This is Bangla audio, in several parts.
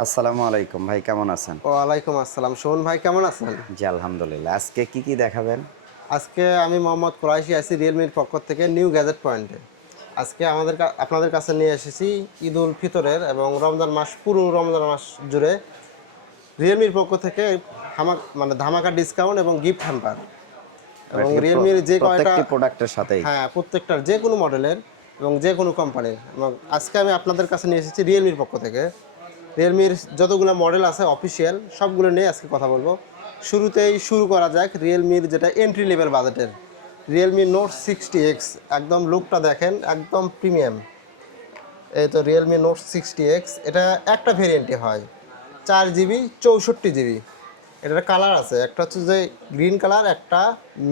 আসসালামু আলাইকুম ভাই কেমন আছেন? ওয়ালাইকুম আসসালাম। শোন ভাই কেমন আছেন? জি আলহামদুলিল্লাহ। আজকে কি কি দেখাবেন? আজকে আমি মোহাম্মদ কুরাইশি আছি রিয়েলমির পক্ষ থেকে নিউ গ্যাজেট পয়েন্টে। আজকে আমাদের আপনাদের কাছে নিয়ে এসেছি ঈদ উল ফিতরের এবং রমজান মাস পুরো রমজান মাস জুড়ে রিয়েলমির পক্ষ থেকে হামা মানে ধামাকা ডিসকাউন্ট এবং গিফট হ্যাম্পার এবং রিয়েলমির যে কয়টা প্রোডাক্টের সাথেই। হ্যাঁ প্রত্যেকটার যে কোনো মডেলের এবং যে কোনো কোম্পানির এবং আজকে আমি আপনাদের কাছে নিয়ে এসেছি রিয়েলমির পক্ষ থেকে। রিয়েলমির যতগুলো মডেল আছে অফিসিয়াল সবগুলো নিয়ে আজকে কথা বলব। শুরুতেই শুরু করা যাক রিয়েলমির যেটা এন্ট্রি লেভেল বাজেটের রিয়েলমি নোট সিক্সটি এক্স একদম লুকটা দেখেন, একদম প্রিমিয়াম এই তো রিয়েলমি নোট সিক্সটি এক্স এটা একটা ভেরিয়েন্টে হয়। চার জিবি চৌষট্টি জিবি এটার কালার আছে, একটা হচ্ছে যে গ্রিন কালার একটা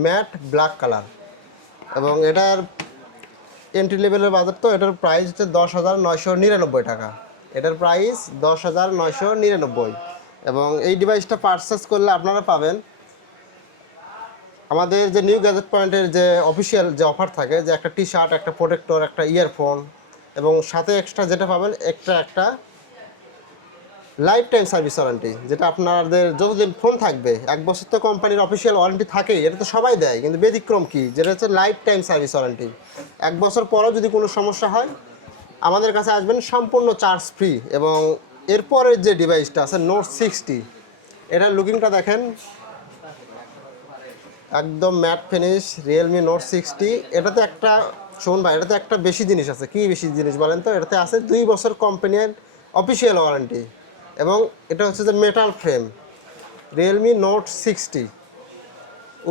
ম্যাট ব্ল্যাক কালার এবং এটার এন্ট্রি লেভেলের বাজার তো এটার প্রাইস হচ্ছে দশ হাজার নয়শো নিরানব্বই টাকা। এটার প্রাইস দশ হাজার নয়শো নিরানব্বই। এবং এই ডিভাইসটা পারচেস করলে আপনারা পাবেন আমাদের যে নিউ গ্যাজেট পয়েন্টের যে অফিসিয়াল যে অফার থাকে, যে একটা টি শার্ট একটা প্রোটেক্টর একটা ইয়ারফোন এবং সাথে এক্সট্রা যেটা পাবেন একটা একটা লাইফ টাইম সার্ভিস ওয়ারেন্টি যেটা আপনাদের যতদিন ফোন থাকবে, এক বছর তো কোম্পানির অফিসিয়াল ওয়ারেন্টি থাকেই, এটা তো সবাই দেয়, কিন্তু ব্যতিক্রম কী? যেটা হচ্ছে লাইফ টাইম সার্ভিস ওয়ারেন্টি এক বছর পরও যদি কোনো সমস্যা হয় আমাদের কাছে আসবেন সম্পূর্ণ চার্জ ফ্রি এবং এরপরের যে ডিভাইসটা আছে নোট সিক্সটি এটার লুকিংটা দেখেন। একদম matte finish Realme note sixty এটাতে একটা, শোন ভাই, এটাতে একটা বেশি জিনিস আছে। কি বেশি জিনিস বলেন তো? এটাতে আছে দুই বছর কোম্পানির অফিসিয়াল ওয়ারেন্টি এবং এটা হচ্ছে যে metal frame Realme note sixty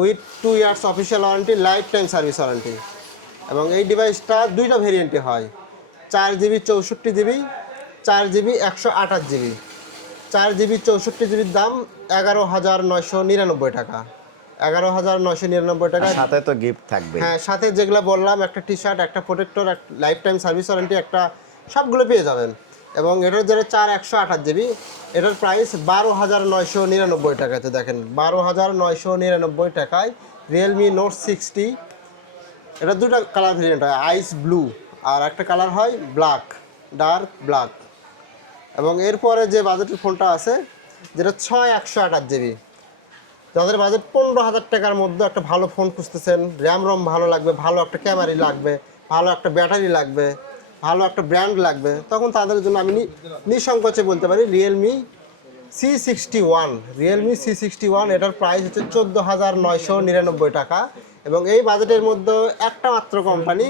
with two years official warranty life time service warranty এবং এই ডিভাইসটা দুইটা ভেরিয়েন্টে হয়। চার জিবি চৌষট্টি জিবি চার জিবি একশো আঠাশ জিবি। চার জিবি চৌষট্টি জিবির দাম এগারো হাজার নয়শো নিরানব্বই টাকা। এগারো হাজার নয়শো নিরানব্বই টাকা। সাথে তো গিফট থাকবে। হ্যাঁ সাথে যেগুলো বললাম একটা টি শার্ট একটা protector life time service warranty একটা সবগুলো পেয়ে যাবেন। এবং এটার যেটা চার একশো আঠাশ জিবি। এটার প্রাইস বারো হাজার নয়শো নিরানব্বই টাকাতে দেখেন। বারো হাজার নয়শো নিরানব্বই টাকায় রিয়েলমি নোট সিক্সটি এটা দুটো কালার ভেরিয়েন্ট হয় আইস ব্লু আর একটা কালার হয় ব্ল্যাক, ডার্ক ব্ল্যাক। এবং এরপরে যে বাজেটের ফোনটা আছে, যেটা ছয় একশো আঠাশ জিবি। যাদের বাজেট পনেরো হাজার টাকার মধ্যে একটা ভালো ফোন খুঁজতেছেন, র্যাম রম ভালো লাগবে, ভালো একটা ক্যামেরি লাগবে, ভালো একটা ব্যাটারি লাগবে, ভালো একটা ব্র্যান্ড লাগবে, তখন তাদের জন্য আমি নিঃসংকোচে বলতে পারি Realme C sixty one Realme C sixty one এটার প্রাইস হচ্ছে চোদ্দ হাজার নয়শো নিরানব্বই টাকা। এবং এই বাজেটের মধ্যে একটা মাত্র কোম্পানি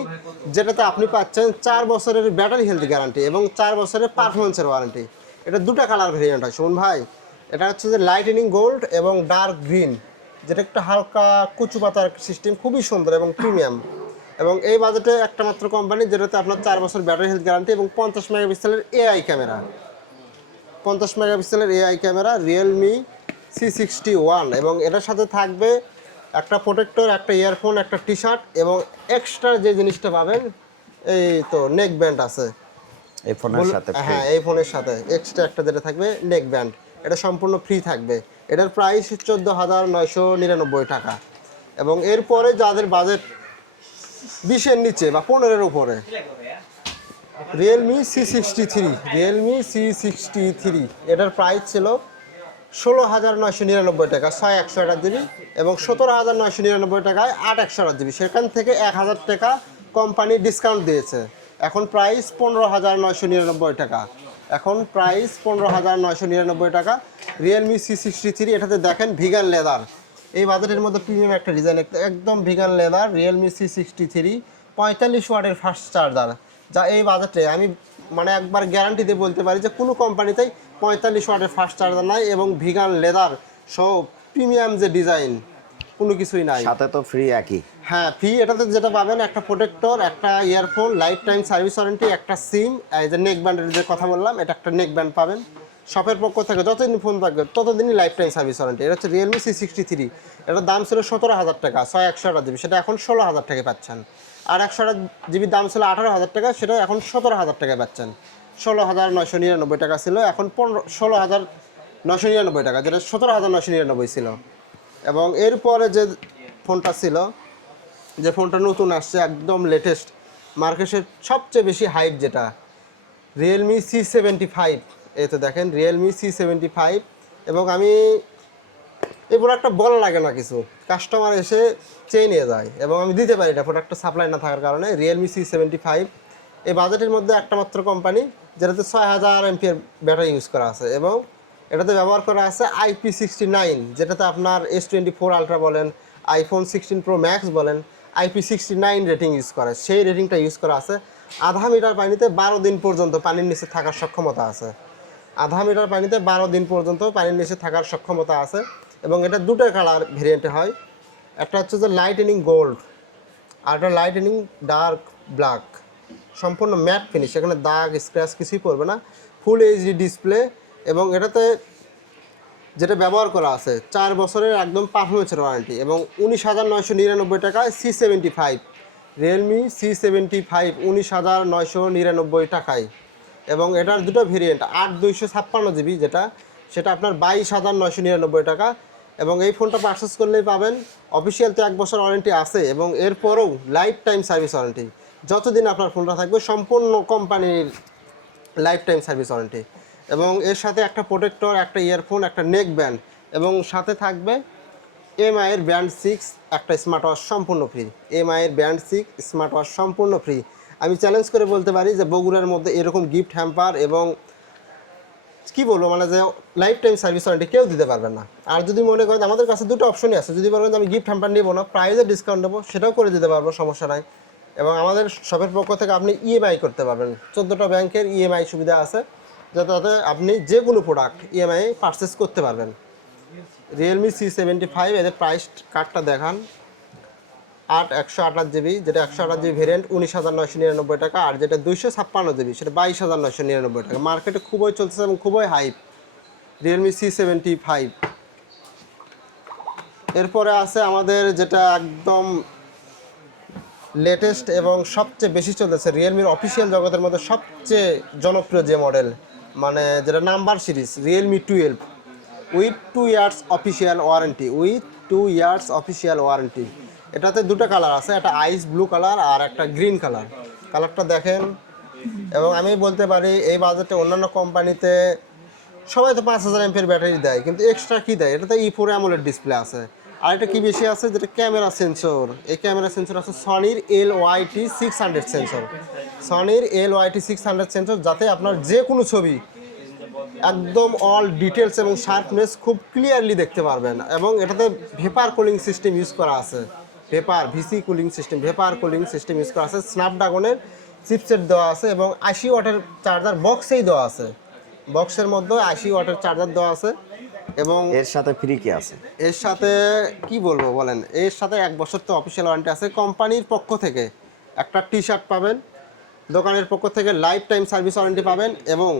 যেটাতে আপনি পাচ্ছেন চার বছরের ব্যাটারি হেলথ গ্যারান্টি এবং চার বছরের পারফরমেন্সের ওয়ারেন্টি এটা দুটো কালার ভেরিয়েন্ট হয় শুন ভাই। এটা হচ্ছে যে লাইটেনিং গোল্ড এবং ডার্ক গ্রিন যেটা একটা হালকা কুচু পাতার সিস্টেম খুবই সুন্দর এবং প্রিমিয়াম এবং এই বাজেটে একটা মাত্র কোম্পানি যেটাতে আপনার চার বছর ব্যাটারি হেলথ গ্যারান্টি এবং পঞ্চাশ মেগাপিক্সেলের এআই ক্যামেরা পঞ্চাশ মেগাপিক্সেলের AI camera Realme C sixty one এবং এটার সাথে থাকবে একটা প্রোটেক্টর একটা ইয়ারফোন একটা টি শার্ট এবং এক্সট্রা যে জিনিসটা পাবেন এই তো নেক ব্যান্ড আছে। এই ফোনের সাথে হ্যাঁ এই ফোনের সাথে। এক্সট্রা একটা যেটা থাকবে নেক ব্যান্ড এটা সম্পূর্ণ ফ্রি থাকবে। এটার প্রাইস চোদ্দ হাজার নয়শো নিরানব্বই টাকা। এবং এরপরে যাদের বাজেট বিশের নিচে বা পনেরোর উপরে Realme C sixty three Realme C sixty three এটার প্রাইস ছিল ষোলো হাজার নয়শো নিরানব্বই টাকা, ছয় একশো আঠাশ দিবি এবং সতেরো হাজার নয়শো নিরানব্বই টাকায় আট একশো আঠাশ দিবি সেখান থেকে এক হাজার টাকা কোম্পানি ডিসকাউন্ট দিয়েছে। এখন প্রাইস পনেরো হাজার নয়শো নিরানব্বই টাকা। এখন প্রাইস পনেরো হাজার নয়শো নিরানব্বই টাকা। রিয়েলমি সি সিক্সটি থ্রি এটাতে দেখেন ভিগান লেদার। এই বাজারের মধ্যে প্রিমিয়াম একটা ডিজাইন একদম vegan leather Realme C sixty three পঁয়তাল্লিশ ওয়াটের ফাস্ট চার্জার যা এই বাজেটে আমি মানে একবার গ্যারান্টি দিয়ে বলতে পারি যে কোনো কোম্পানিতেই পঁয়তাল্লিশ ওয়াটের ফাস্ট চার্জার নাই এবং ভিগান লেদার সব প্রিমিয়াম যে ডিজাইন কোনো কিছুই নাই। সাথে তো ফ্রি একই। হ্যাঁ ফ্রি এটাতে যেটা পাবেন একটা প্রোটেক্টর একটা earphone life time service warranty একটা সিম এই যে নেক ব্যান্ডের যে কথা বললাম এটা একটা নেক ব্যান্ড পাবেন। শপের পক্ষ থেকে যতদিন ফোন থাকবে ততদিনই লাইফ টাইম সার্ভিস ওয়ারেন্টি এটা হচ্ছে রিয়েলমি সি সিক্সটি থ্রি এটার দাম ছিল সতেরো হাজার টাকা ছয় একশো আঠাশ জিবি। সেটা এখন ষোলো হাজার টাকায় পাচ্ছেন। আর একশো আঠাশ জিবির দাম ছিল আঠারো হাজার টাকা সেটা এখন সতেরো হাজার টাকায় পাচ্ছেন। ষোলো হাজার নয়শো নিরানব্বই টাকা ছিল। এখন পনেরো ষোলো হাজার নয়শো নিরানব্বই টাকা, যেটা সতেরো হাজার নয়শো নিরানব্বই ছিল। এবং এরপরে যে ফোনটা ছিল, যে ফোনটা নতুন আসছে, একদম লেটেস্ট মার্কেটের সবচেয়ে বেশি হাইপ যেটা রিয়েলমি সি সেভেন্টি ফাইভ এই তো দেখেন রিয়েলমি সি সেভেন্টি ফাইভ এবং আমি এই প্রোডাক্টটা বলা লাগে না কিছু। কাস্টমার এসে চেয়ে নিয়ে যায়। এবং আমি দিতে পারি না প্রোডাক্টটা সাপ্লাই না থাকার কারণে রিয়েলমি সি সেভেন্টি ফাইভ এই বাজেটের মধ্যে একটা মাত্র কোম্পানি যেটাতে ছয় হাজার এমপিএর ব্যাটারি ইউজ করা আছে এবং এটাতে ব্যবহার করা আছে আইপি সিক্সটি নাইন যেটাতে আপনার এস টোয়েন্টি ফোর আলট্রা বলেন আইফোন সিক্সটিন প্রো ম্যাক্স বলেন IP sixty nine rating use করে সেই রেটিংটা ইউজ করা আছে। আধা মিটার পানিতে বারো দিন পর্যন্ত পানির নিচে থাকার সক্ষমতা আছে। আধা মিটার পানিতে বারো দিন পর্যন্ত পানির নিচে থাকার সক্ষমতা আছে এবং এটা দুটো কালার ভেরিয়েন্টে হয়। একটা হচ্ছে যে লাইটেনিং গোল্ড আর একটা লাইটেনিং ডার্ক ব্ল্যাক সম্পূর্ণ ম্যাট ফিনিশ এখানে দাগ স্ক্র্যাচ কিছুই পড়বে না। ফুল এইচডি ডিসপ্লে এবং এটাতে যেটা ব্যবহার করা আছে, চার বছরের একদম পারফরমেন্সের ওয়ারেন্টি এবং উনিশ হাজার নয়শো নিরানব্বই টাকায় C seventy five Realme C seventy five উনিশ হাজার নয়শো নিরানব্বই টাকায়। এবং এটার দুটো ভেরিয়েন্ট আট দুইশো ছাপ্পান্ন জিবি যেটা, সেটা আপনার বাইশ হাজার নয়শো নিরানব্বই টাকা। এবং এই ফোনটা পারচেস করলেই পাবেন। অফিসিয়াল তো এক বছর ওয়ারেন্টি আছে এবং এরপরেও লাইফ টাইম সার্ভিস ওয়ারেন্টি যতদিন আপনার ফোনটা থাকবে, সম্পূর্ণ কোম্পানির লাইফ টাইম সার্ভিস ওয়ারেন্টি এবং এর সাথে একটা প্রোটেক্টর একটা ইয়ারফোন একটা নেক ব্যান্ড এবং সাথে থাকবে এমআই এর ব্যান্ড সিক্স একটা স্মার্ট ওয়াচ সম্পূর্ণ ফ্রি এমআই এর ব্যান্ড সিক্স স্মার্ট ওয়াচ সম্পূর্ণ ফ্রি আমি চ্যালেঞ্জ করে বলতে পারি যে বগুড়ার মধ্যে এরকম গিফট হ্যাম্পার এবং কি বলব মানে যে লাইফ টাইম সার্ভিস ওয়ারেন্টি কেউ দিতে পারবে না। আর যদি মনে করেন আমাদের কাছে দুটো অপশনই আছে, যদি বলেন আমি গিফট হ্যাম্পার নেব না প্রাইজে ডিসকাউন্ট দেবো সেটাও করে দিতে পারব, সমস্যা নাই। এবং আমাদের শপের পক্ষ থেকে আপনি ইএমআই করতে পারবেন। চোদ্দোটা ব্যাংকের ইএমআই সুবিধা আছে, যাতে আপনি যে কোনো প্রোডাক্ট ইএমআই পারচেস করতে পারবেন। রিয়েলমি সি সেভেন্টি ফাইভ এদের প্রাইস কার্ডটা দেখান। আট, একশো আঠাশ জিবি যেটা একশো আঠাশ জিবি ভেরিয়েন্ট উনিশ হাজার নয়শো নিরানব্বই টাকা, আর যেটা দুইশো ছাপ্পান্ন জিবি সেটা বাইশ হাজার নয়শো নিরানব্বই টাকা। মার্কেটে খুবই চলছে এবং খুবই hype Realme C seventy five এরপরে আছে আমাদের যেটা একদম লেটেস্ট এবং সবচেয়ে বেশি চলতেছে রিয়েলমির অফিসিয়াল জগতের মধ্যে সবচেয়ে জনপ্রিয় যে মডেল মানে যেটা number series Realme twelve with two years official warranty with two years official warranty এটাতে দুটো কালার আছে, একটা আইস ব্লু কালার আর একটা গ্রিন কালার কালারটা দেখেন। এবং আমি বলতে পারি, এই বাজেটে অন্যান্য কোম্পানিতে সবাই তো পাঁচ হাজার এমপির ব্যাটারি দেয়, কিন্তু এক্সট্রা কী দেয়? এটাতে ই ফোর অ্যামোলেড ডিসপ্লে আছে। আর এটা কি বেশি আছে? যেটা ক্যামেরা সেন্সর। এই ক্যামেরা সেন্সর আছে সনির L Y T six hundred sensor সনির L Y T six hundred sensor যাতে আপনার যে কোনো ছবি একদম অল ডিটেলস এবং শার্পনেস খুব ক্লিয়ারলি দেখতে পারবেন এবং এটাতে ভেপার কুলিং সিস্টেম ইউজ করা আছে। Vapour VC cooling system vapour cooling system use করা আছে। স্ন্যাপড্রাগনের চিপসেট দেওয়া আছে এবং আশি ওয়াটের চার্জার বক্সেই দেওয়া আছে। বক্সের মধ্যে আশি ওয়াটের চার্জার দেওয়া আছে। এবং এর সাথে ফ্রি কি আছে? এর সাথে কি বলব বলেন? এর সাথে এক বছর তো অফিসিয়াল ওয়ারেন্টি আছে। কোম্পানির পক্ষ থেকে একটা টি শার্ট পাবেন দোকানের পক্ষ থেকে লাইফ টাইম সার্ভিস ওয়ারেন্টি পাবেন এবং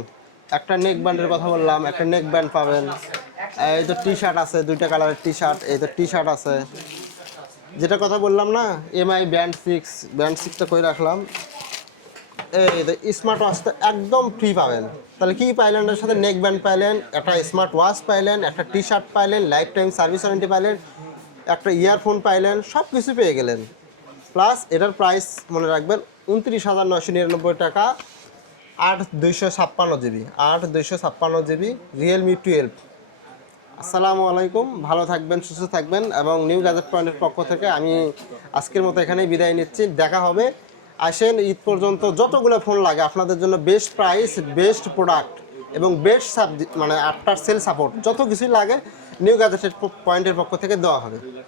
একটা নেক ব্যান্ডের কথা বললাম একটা নেক ব্যান্ড পাবেন। এই তো টি শার্ট আছে দুইটা কালারের টি শার্ট এই তো টি শার্ট আছে। যেটা কথা বললাম না এমআই ব্যান্ড সিক্স ব্যান্ড সিক্সটা করে রাখলাম? এই তো স্মার্ট ওয়াচ তো একদম ফ্রি পাবেন। তাহলে কি পাইলেন এর সাথে নেক ব্যান্ড পাইলেন, একটা স্মার্ট ওয়াচ পাইলেন, একটা টি শার্ট পাইলেন লাইফ টাইম সার্ভিস ওয়ারেন্টি পাইলেন, একটা ইয়ারফোন পাইলেন সব কিছু পেয়ে গেলেন। প্লাস এটার প্রাইস মনে রাখবেন উনত্রিশ হাজার নয়শো নিরানব্বই টাকা, আট দুইশো ছাপ্পান্ন জিবি, আট দুইশো ছাপ্পান্ন জিবি রিয়েলমি টুয়েলভ আসসালামু আলাইকুম, ভালো থাকবেন, সুস্থ থাকবেন এবং নিউ গ্যাজেট পয়েন্টের পক্ষ থেকে আমি আজকের মতো এখানেই বিদায় নিচ্ছি। দেখা হবে আসেন, ঈদ পর্যন্ত যতগুলো ফোন লাগে, আপনাদের জন্য বেস্ট প্রাইস বেস্ট প্রোডাক্ট এবং বেস্ট সাবজেক্ট মানে আফটার সেল সাপোর্ট যত কিছুই লাগে নিউ গ্যাজেটের পয়েন্টের পক্ষ থেকে দেওয়া হবে।